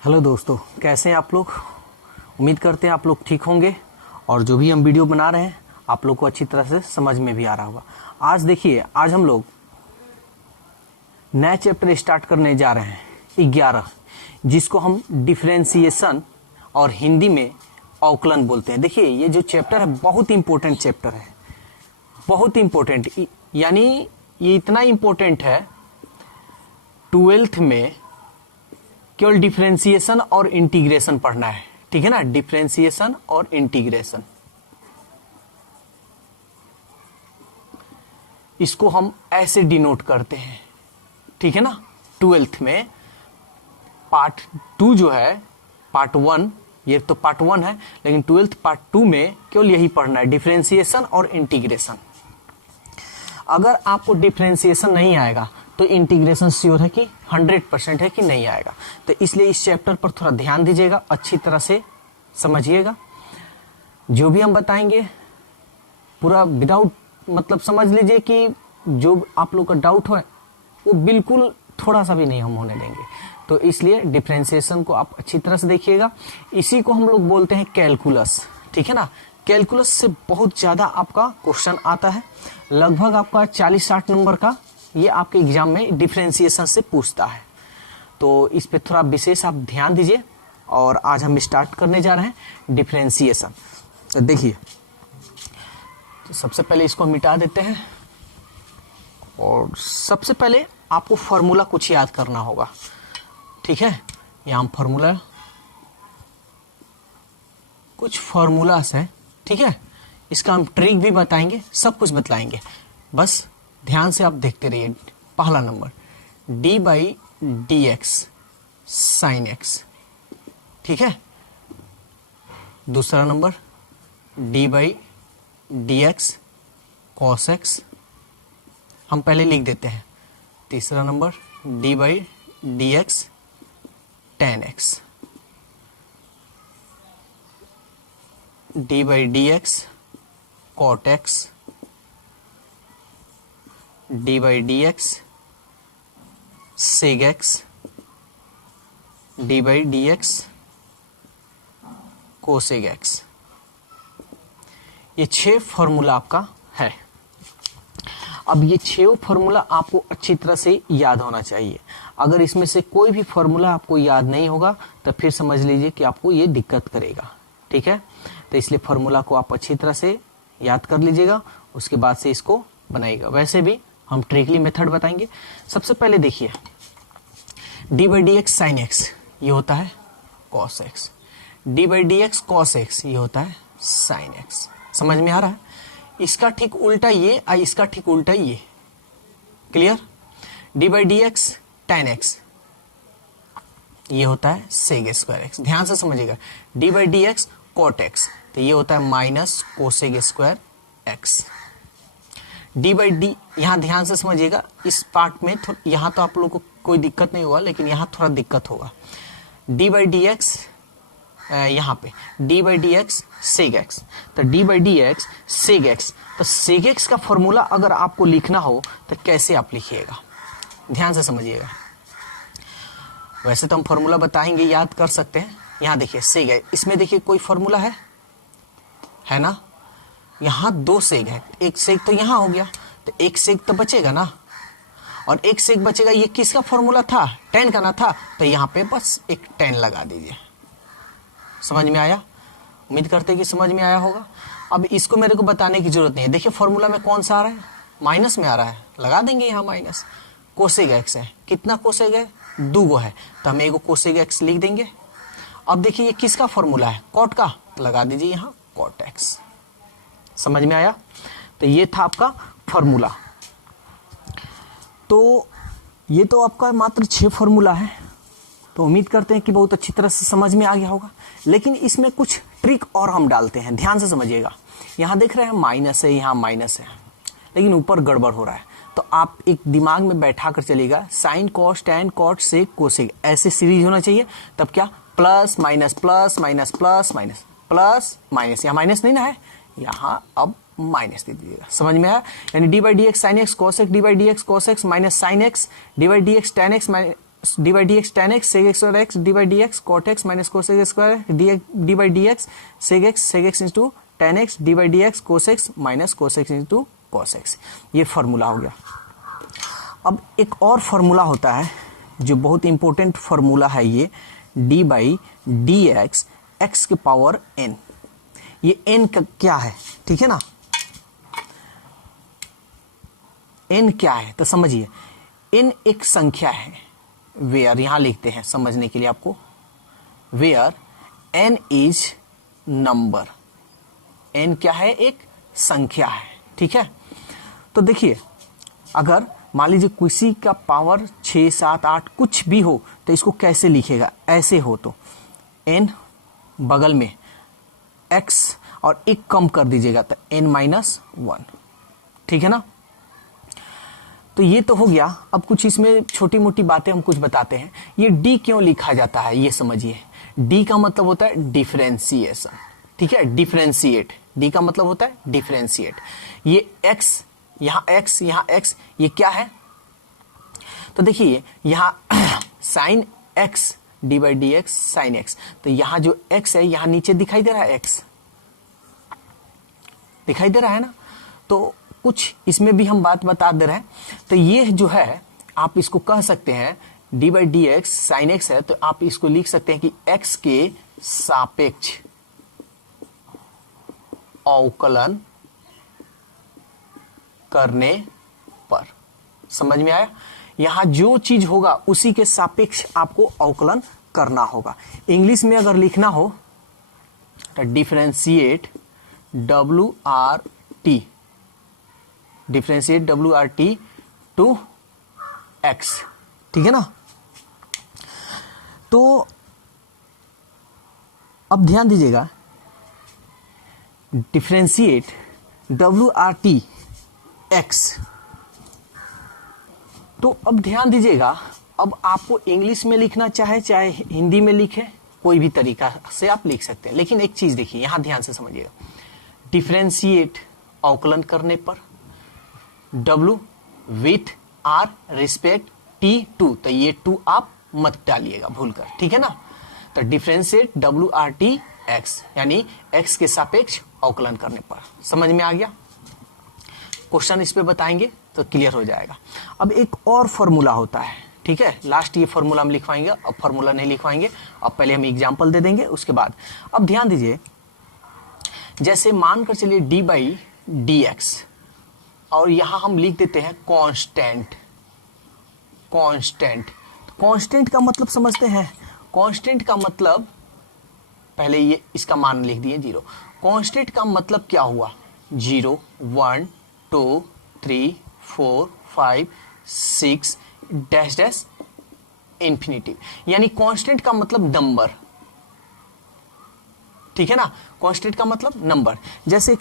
Hello दोस्तों, कैसे हैं आप लोग। उम्मीद करते हैं आप लोग ठीक होंगे और जो भी हम वीडियो बना रहे हैं आप लोग को अच्छी तरह से समझ में भी आ रहा होगा। आज देखिए, आज हम लोग नया चैप्टर स्टार्ट करने जा रहे हैं 11, जिसको हम डिफरेंशिएशन और हिंदी में अवकलन बोलते हैं। देखिए, ये जो चैप्टर है बहुत इंपॉर्टेंट चैप्टर है, बहुत इंपॉर्टेंट। यानी ये इतना इंपॉर्टेंट है, 12th में केवल डिफरेंशिएशन और इंटीग्रेशन पढ़ना है, ठीक है ना। डिफरेंशिएशन और इंटीग्रेशन, इसको हम ऐसे डिनोट करते हैं, ठीक है ना। 12th में पार्ट 2 जो है, पार्ट 1, ये तो पार्ट 1 है, लेकिन 12th पार्ट 2 में केवल यही पढ़ना है, डिफरेंशिएशन और इंटीग्रेशन। अगर आपको डिफरेंशिएशन नहीं आएगा तो इंटीग्रेशन श्योर है कि 100% है कि नहीं आएगा। तो इसलिए इस चैप्टर पर थोड़ा ध्यान दीजिएगा, अच्छी तरह से समझिएगा। जो भी हम बताएंगे पूरा विदाउट मतलब समझ लीजिए कि जो आप लोग का डाउट है वो बिल्कुल थोड़ा सा भी नहीं हम होने देंगे। तो इसलिए डिफरेंशिएशन को आप अच्छी तरह से देखिएगा। इसी को हम लोग बोलते हैं कैलकुलस, ठीक है ना। कैलकुलस से बहुत ज्यादा आपका क्वेश्चन आता है, लगभग आपका 40-60 नंबर का ये आपके एग्जाम में डिफरेंशिएशन से पूछता है। तो इस पे थोड़ा विशेष आप ध्यान दीजिए। और आज हम स्टार्ट करने जा रहे हैं डिफरेंशिएशन। तो देखिए, तो सबसे पहले इसको मिटा देते हैं और सबसे पहले आपको फॉर्मूला कुछ याद करना होगा, ठीक है। यहाँ हम फॉर्मूला, कुछ फॉर्मूलास है, ठीक है। इसका हम ट्रिक भी बताएंगे, सब कुछ बतलाएंगे, बस ध्यान से आप देखते रहिए। पहला नंबर d/dx sin x, ठीक है। दूसरा नंबर d/dx cos x, हम पहले लिख देते हैं। तीसरा number d/dx tan x, d/dx cot x, d/dx sec x, d/dx cosec x। ये 6 फॉर्मूला आपका है। अब ये 6 फॉर्मूला आपको अच्छी तरह से याद होना चाहिए। अगर इसमें से कोई भी फॉर्मूला आपको याद नहीं होगा तो फिर समझ लीजिए कि आपको ये दिक्कत करेगा, ठीक है। तो इसलिए फॉर्मूला को आप अच्छी तरह से याद कर लीजिएगा, उसके बाद से इसको बनाइएगा। वैसे भी हम ट्रिकली मेथड बताएंगे। सबसे पहले देखिए, d/dx sin x ये होता है cos x, d/dx cos x ये होता है sin x। समझ में आ रहा है। इसका ठीक उल्टा ये और इसका ठीक उल्टा ये, क्लियर। d/dx tan x ये होता है sec square x। ध्यान से समझिएगा। d/dx cot x तो ये होता है minus cosec square x। d/d, यहाँ ध्यान से समझिएगा। इस पार्ट में यहाँ तो आप लोग को कोई दिक्कत नहीं होगा, लेकिन यहाँ थोड़ा दिक्कत होगा। d/dx यहाँ पे d/dx sec x, तो d/dx sec x, तो sec x का फॉर्मूला अगर आपको लिखना हो तो कैसे आप लिखिएगा, ध्यान से समझिएगा। वैसे तो हम फॉर्मूला बताएंगे, याद कर सकते हैं। यहाँ देखिए sec x, इसमें देखिए कोई फॉर्मूला है ना। यहाँ 2 सेक है, एक सेक तो यहाँ हो गया, तो एक सेक तो बचेगा ना, और एक सेक बचेगा। ये किसका फॉर्मूला था, tan का ना था, तो यहाँ पे बस एक tan लगा दीजिए। समझ में आया। उम्मीद करते हैं कि समझ में आया होगा। अब इसको मेरे को बताने की जरूरत नहीं है। देखिए फॉर्मूला में कौन सा आ रहा है, माइनस में आ रहा है, लगा देंगे यहाँ माइनस। कोसेक एक्स है, कितना कोसेक है, 2 है, तो हम एगो कोसेक एक्स लिख देंगे। अब देखिए ये किसका फॉर्मूला है, कॉट का, लगा दीजिए यहाँ कॉट एक्स। समझ में आया। तो ये था आपका फॉर्मूला। तो ये तो आपका मात्र 6 फॉर्मूला है, तो उम्मीद करते हैं कि बहुत अच्छी तरह से समझ में आ गया होगा। लेकिन इसमें कुछ ट्रिक और हम डालते हैं, ध्यान से समझिएगा। यहाँ देख रहे हैं माइनस है, यहाँ माइनस है, लेकिन ऊपर गड़बड़ हो रहा है। तो आप एक दिमाग में बैठा कर चलिएगा, sine cos tan cot sec cosec, ऐसे सीरीज होना चाहिए। तब क्या, plus minus plus minus plus minus plus minus, यहाँ माइनस नहीं ना है, यहाँ अब माइनस दे दीजिएगा। समझ में आया। यानी d by d x sin x cos x, d by d x cos x minus sin x, d by d x tan x d by d x tan x sec x और x d by d x cot x minus cosec square d by d x sec x into tan x d by d x cos x minus cos x into cos x. ये formula हो गया। अब एक और formula होता है जो बहुत इंपॉर्टेंट फॉर्मूला है, ये D by d x x के पावर एन। ये एन का क्या है, ठीक है ना, एन क्या है तो समझिए, एन एक संख्या है, वेयर यहां लिखते हैं समझने के लिए आपको, where N is number, N क्या है, एक संख्या है, ठीक है। तो देखिए अगर मान लीजिए किसी का पावर 6 7 8 कुछ भी हो तो इसको कैसे लिखेगा, ऐसे हो तो एन बगल में एक्स और एक कम कर दीजिएगा तो एन माइनस 1, ठीक है ना। तो ये तो हो गया। अब कुछ इसमें छोटी मोटी बातें हम कुछ बताते हैं। ये डी क्यों लिखा जाता है ये समझिए। डी का मतलब होता है डिफरेंशिएशन, ठीक है, डिफरेंशिएट, डी का मतलब होता है डिफरेंशिएट। ये एक्स यहाँ एक्स ये क्या है, तो देखिए यहाँ sign x d by d x sin x, तो यहाँ जो एक्स है यहाँ नीचे दिखाई दे रहा है, एक्स दिखाई दे रहा है ना। तो कुछ इसमें भी हम बात बता दे रहे हैं। तो ये जो है आप इसको कह सकते हैं D by d x sin x है, तो आप इसको लिख सकते हैं कि एक्स के सापेक्ष अवकलन करने पर, समझ में आया। यहां जो चीज होगा उसी के सापेक्ष आपको अवकलन करना होगा। इंग्लिश में अगर लिखना हो तो differentiate W R T, differentiate W R T to X, ठीक है ना। तो अब ध्यान दीजिएगा, differentiate W R T X. तो अब ध्यान दीजिएगा, अब आपको इंग्लिश में लिखना चाहे हिंदी में लिखे, कोई भी तरीका से आप लिख सकते हैं। लेकिन एक चीज देखिए, यहां ध्यान से समझिएगा, डिफरेंशिएट अवकलन करने पर W with are respect T2, तो ये 2 आप मत डालिएगा भूलकर, ठीक है ना। तो डिफरेंशिएट WRT x यानी x के सापेक्ष अवकलन करने पर, समझ में आ गया। क्वेश्चन इस पे बताएंगे तो क्लियर हो जाएगा। अब एक और फॉर्मूला होता है, ठीक है, लास्ट ये फॉर्मूला हम लिखवाएंगे, अब फॉर्मूला नहीं लिखवाएंगे, अब पहले हम एग्जांपल दे देंगे उसके बाद। अब ध्यान दीजिए, जैसे मानकर चलिए डी बाई डी एक्स और यहां हम लिख देते हैं कांस्टेंट। कांस्टेंट का मतलब समझते हैं, कांस्टेंट का मतलब पहले ये इसका मान लिख दिए 0। कांस्टेंट का मतलब क्या हुआ, 0 1 2 3 4 5 6 डैश डैश इंफिनिटी, यानी कांस्टेंट का मतलब नंबर, ठीक है ना। कांस्टेंट का मतलब नंबर। जैसे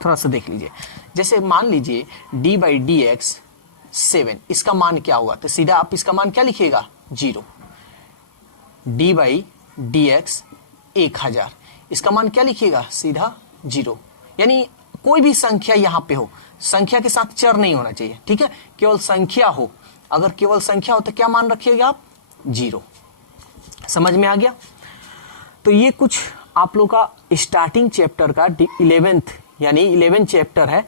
थोड़ा सा देख लीजिए, जैसे मान लीजिए डी बाई डी एक्स 7, इसका मान क्या होगा, तो सीधा आप इसका मान क्या लिखिएगा 0। डी बाई डी एक्स 1000, इसका मान क्या लिखिएगा सीधा 0। यानी कोई भी संख्या यहां पे हो, संख्या के साथ चर नहीं होना चाहिए, ठीक है, केवल संख्या हो। अगर केवल संख्या हो तो क्या मान रखिएगा आप 0। समझ में आ गया। तो ये कुछ आप लोग का स्टार्टिंग चैप्टर का 11th यानी 11 चैप्टर है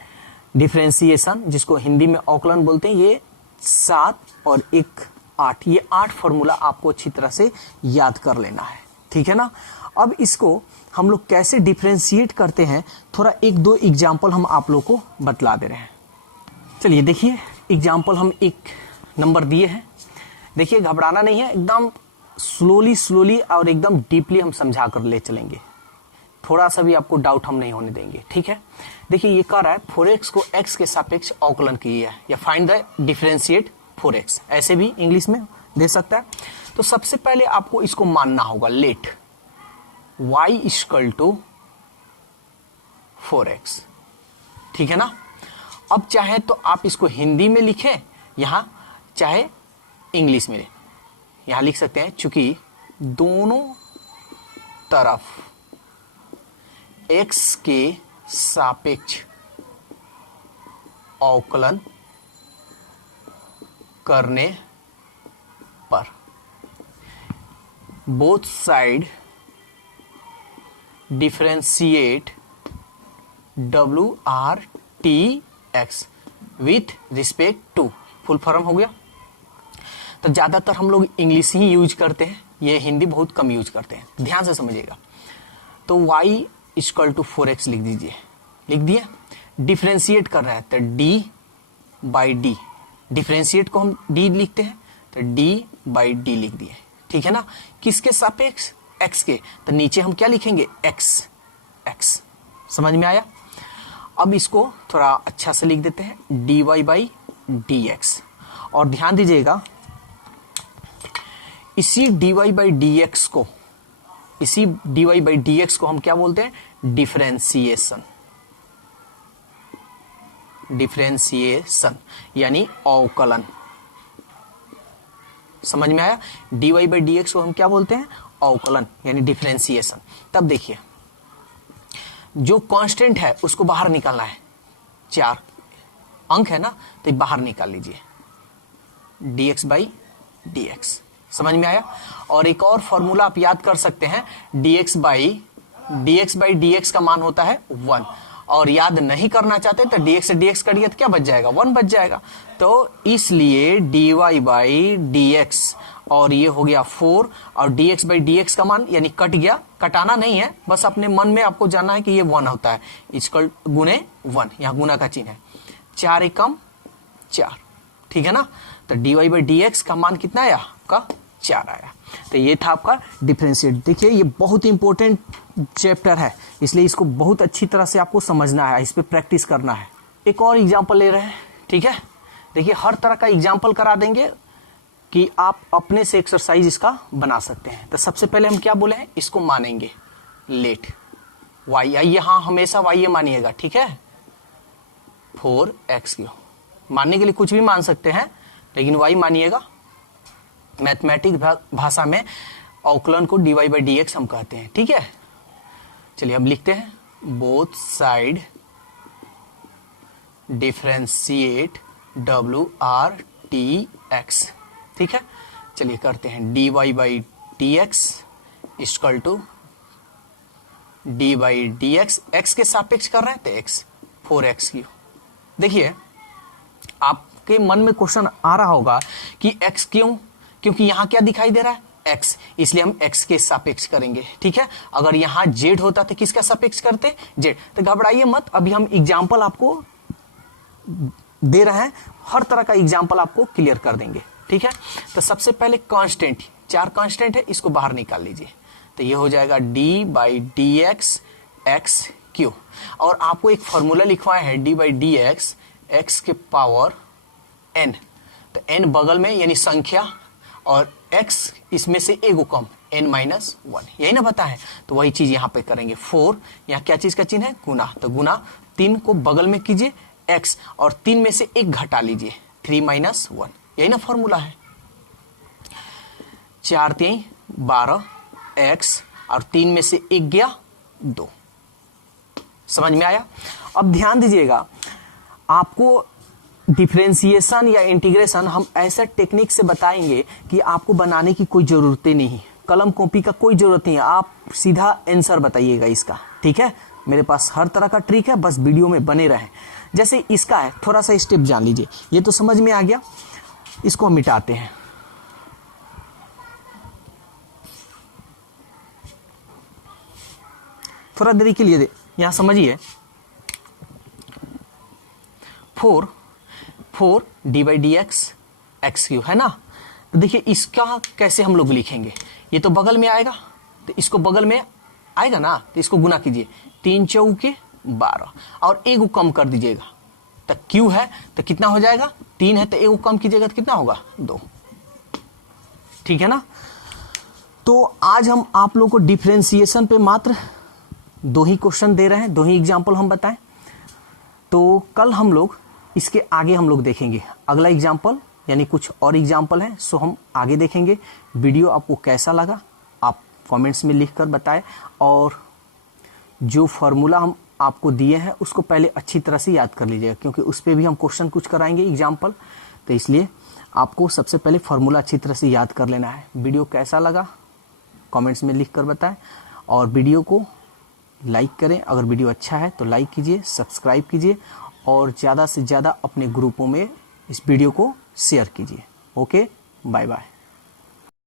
डिफरेंशिएशन, जिसको हिंदी में अवकलन बोलते हैं। ये 7 और 1 8, ये 8 फॉर्मूला आपको अच्छी तरह से याद कर लेना है, ठीक है ना। अब इसको हम लोग कैसे डिफरेंशिएट करते हैं, थोड़ा 1-2 एग्जाम्पल हम आप लोग को बतला दे रहे हैं। चलिए देखिए, एग्जाम्पल हम एक नंबर दिए हैं, देखिए घबराना नहीं है, एकदम स्लोली और एकदम डीपली हम समझा कर ले चलेंगे, थोड़ा सा भी आपको डाउट हम नहीं होने देंगे, ठीक है। देखिए ये कह रहा है 4x को x के सापेक्ष अवकलन कीजिए या फाइंड द डिफरेंशिएट 4x, ऐसे भी इंग्लिश में दे सकता है। तो सबसे पहले आपको इसको मानना होगा, late y equal to 4x, ठीक है ना। अब चाहे तो आप इसको हिंदी में लिखें, यहां चाहे इंग्लिश में यहां लिख सकते हैं, चूंकि दोनों तरफ x के सापेक्ष अवकलन करने पर both side differentiate WRTX with respect to, full form हो गया। तो ज्यादातर हम लोग इंग्लिश ही यूज करते हैं, ये हिंदी बहुत कम यूज करते हैं, ध्यान से समझिएगा। तो y इक्वल टू 4x लिख दीजिए, लिख दिए। डिफरेंशिएट कर रहा है तो d बाई डी, डिफरेंशिएट को हम d लिखते हैं तो d बाई डी लिख दिए, ठीक है ना। किसके सापेक्ष? x के, तो नीचे हम क्या लिखेंगे? x। समझ में आया? अब इसको थोड़ा अच्छा से लिख देते हैं, dy बाई dx। और ध्यान दीजिएगा, इसी dy बाई dx को, इसी dy बाई dx को हम क्या बोलते हैं? डिफरेंशिएशन। डिफरेंशिएशन यानी अवकलन। समझ में आया? dy बाई dx को हम क्या बोलते हैं? अवकलन यानी डिफरेंशिएशन। तब देखिए, जो कांस्टेंट है उसको बाहर निकालना है, 4 अंक है ना, तो बाहर निकाल लीजिए, dx बाई dx। समझ में आया? और एक और फॉर्मूला आप याद कर सकते हैं, dx बाई dx का मान होता है 1। और याद नहीं करना चाहते तो dx से dx करिए तो क्या बच जाएगा? 1 बच जाएगा। तो इसलिए dy बाई dx, और ये हो गया 4, और dx बाई dx का मान यानी कट गया, कटाना नहीं है, बस अपने मन में आपको जानना है कि ये 1 होता है, इसको गुने 1, यहाँ गुना का चिन्ह है, 4 एकम 4, ठीक है ना। तो dy बाई dx का मान कितना आया? आपका 4 आया। तो ये था आपका डिफरेंशिएट। देखिए ये बहुत इंपॉर्टेंट चैप्टर है, इसलिए इसको बहुत अच्छी तरह से आपको समझना है, इस पे प्रैक्टिस करना है। एक और एग्जांपल ले रहे हैं, ठीक है। देखिए हर तरह का एग्जांपल करा देंगे कि आप अपने से एक्सरसाइज इसका बना सकते हैं। तो सबसे पहले हम क्या बोले हैं? इसको मानेंगे लेट y, यहाँ हमेशा y मानिएगा, ठीक है। 4x3 मानने के लिए कुछ भी मान सकते हैं, लेकिन y मानिएगा। मैथमेटिक्स भाषा में अवकलन को dy बाई dx हम कहते हैं, ठीक है। चलिए अब लिखते हैं, बोथ साइड डिफरेंशिएट WRTX, ठीक है। चलिए करते हैं, dy by dx equal to d by dx, x के सापेक्ष कर रहे हैं तो x, 4x3। देखिए आपके मन में क्वेश्चन आ रहा होगा कि x क्यों? क्योंकि यहाँ क्या दिखाई दे रहा है? x, इसलिए हम x के सापेक्ष करेंगे, ठीक है। अगर यहाँ z होता तो किसका सापेक्ष करते? z। तो घबराइए मत, अभी हम एग्जाम्पल आपको दे रहे हैं, हर तरह का एग्जाम्पल आपको क्लियर कर देंगे, ठीक है। तो सबसे पहले कांस्टेंट, 4 कांस्टेंट है, इसको बाहर निकाल लीजिए, तो ये हो जाएगा d बाई dx x3। और आपको एक फॉर्मूला लिखवाया है, d बाई dx x के पावर n, तो n बगल में यानी संख्या, और x इसमें से एगो कम, n माइनस 1, यही ना बता है। तो वही चीज यहाँ पे करेंगे। 4 यहाँ क्या चीज का चिन्ह है? गुना, तो गुना 3 को बगल में कीजिए x, और 3 में से 1 घटा लीजिए, 3 माइनस 1, यही ना फॉर्मूला है। 4 3 12 x, और 3 में से 1 गया 2। समझ में आया? अब ध्यान दीजिएगा, आपको डिफरेंशिएशन या इंटीग्रेशन हम ऐसा टेक्निक से बताएंगे कि आपको बनाने की कोई जरूरत ही नहीं, कलम कॉपी का कोई जरूरत नहीं है, आप सीधा आंसर बताइएगा इसका, ठीक है। मेरे पास हर तरह का ट्रिक है, बस वीडियो में बने रहें। जैसे इसका है, थोड़ा सा स्टेप जान लीजिए, ये तो समझ में आ गया। इसको हम मिटाते हैं, थोड़ा देरी के लिए यहां समझिए। 4 D by d x x3 है ना। तो देखिए इसका कैसे हम लोग लिखेंगे, ये तो बगल में आएगा, तो इसको बगल में आएगा ना, तो इसको गुना कीजिए, 3 चौके 12, और एगो कम कर दीजिएगा, तो q है तो कितना हो जाएगा? 3 है तो एगो कम कीजिएगा तो कितना होगा? 2, ठीक है ना। तो आज हम आप लोगों को डिफरेंशिएशन पे मात्र 2 ही क्वेश्चन दे रहे हैं, 2 ही एग्जाम्पल हम बताएं। तो कल हम लोग इसके आगे हम लोग देखेंगे अगला एग्जाम्पल, यानी कुछ और एग्जाम्पल है, सो हम आगे देखेंगे। वीडियो आपको कैसा लगा आप कमेंट्स में लिखकर बताएं, और जो फॉर्मूला हम आपको दिए हैं उसको पहले अच्छी तरह से याद कर लीजिएगा, क्योंकि उस पर भी हम क्वेश्चन कुछ कराएंगे एग्जाम्पल। तो इसलिए आपको सबसे पहले फॉर्मूला अच्छी तरह से याद कर लेना है। वीडियो कैसा लगा कमेंट्स में लिख कर बताएं, और वीडियो को लाइक करें। अगर वीडियो अच्छा है तो लाइक कीजिए, सब्सक्राइब कीजिए, और ज़्यादा से ज़्यादा अपने ग्रुपों में इस वीडियो को शेयर कीजिए। Okay, bye bye.